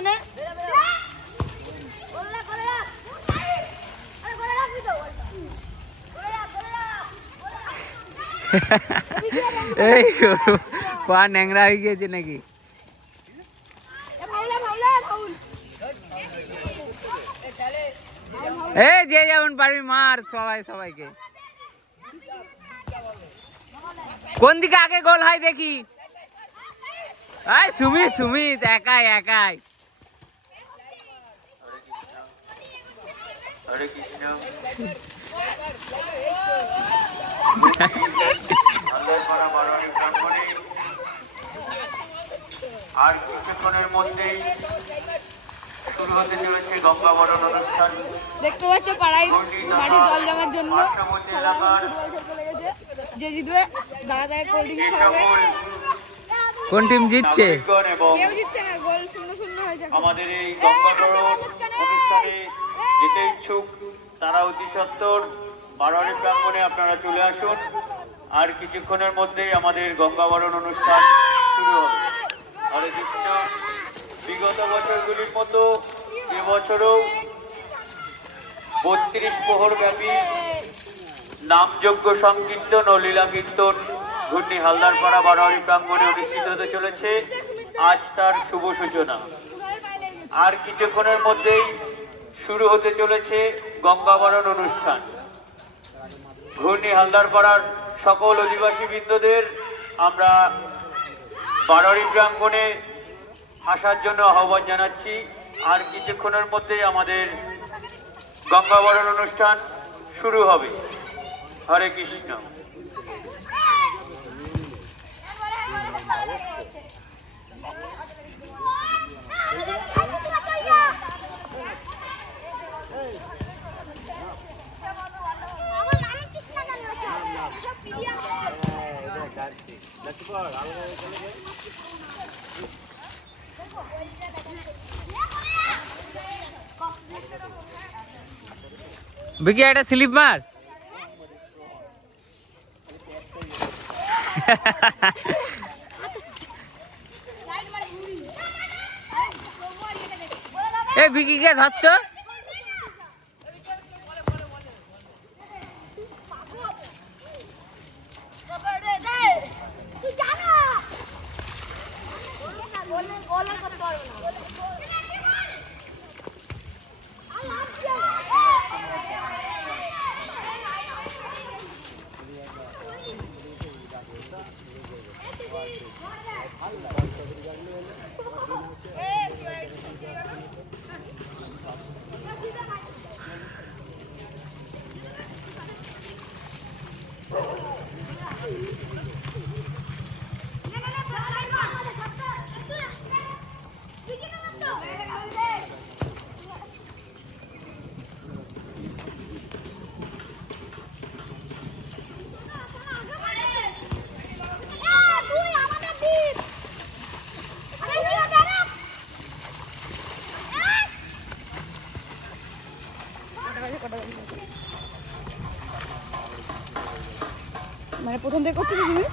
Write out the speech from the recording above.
ওখানে। এই পা ন্যাংরা হয়ে গিয়েছে নাকি? এই যে যেমন পারবি মার সবাইকে। কোন দিকে আগে গোল হয় দেখি। সুমিত একাই। হরে কৃষ্ণ। আর কিছুক্ষণের মধ্যেই শুরু হতে চলেছে গঙ্গাবরণ অনুষ্ঠান। দেখতে পাচ্ছ পাড়ায় মাঠে জল জমার জন্য ফুটবল খেলতে লেগেছে। যে জিতবে দাদা কোল্ড ড্রিঙ্কস খাবে। কোন টিম জিতছে? কেউ জিতছে না, গোল 0-0 হয়ে যাবে। আমাদের এই গঙ্গাবরণ অনুষ্ঠানে যেতে ইচ্ছুক তারা অতি সত্বর বারোয়ারি প্রাঙ্গণে আপনারা চলে আসুন। আর কিছুক্ষণের মধ্যেই আমাদের গঙ্গাবরণ অনুষ্ঠান শুরু হবে। হরে কৃষ্ণ। বিগত বছরগুলির মতো এবছরও 32 প্রহর ব্যাপী নামযজ্ঞ সংকীর্তন ও লীলা কীর্তন ঘূর্ণি হালদারপাড়া বারোয়ারি প্রাঙ্গণে অনুষ্ঠিত হতে চলেছে। আজ তার শুভ সূচনা। আর কিছুক্ষণের মধ্যেই শুরু হতে চলেছে গঙ্গাবরণ অনুষ্ঠান। ঘূর্ণি হালদারপাড়ার সকল অধিবাসী বৃন্দদের আমরা বারোয়ারি প্রাঙ্গণে আসার জন্য আহ্বান জানাচ্ছি। আর কিছুক্ষণের মধ্যেই আমাদের গঙ্গাবরণ অনুষ্ঠান শুরু হবে। হরে কৃষ্ণ। বিকি একটা স্লিপ মার। এ বিকিকে ধরতো। মানে প্রথম থেকে করছো তুমি?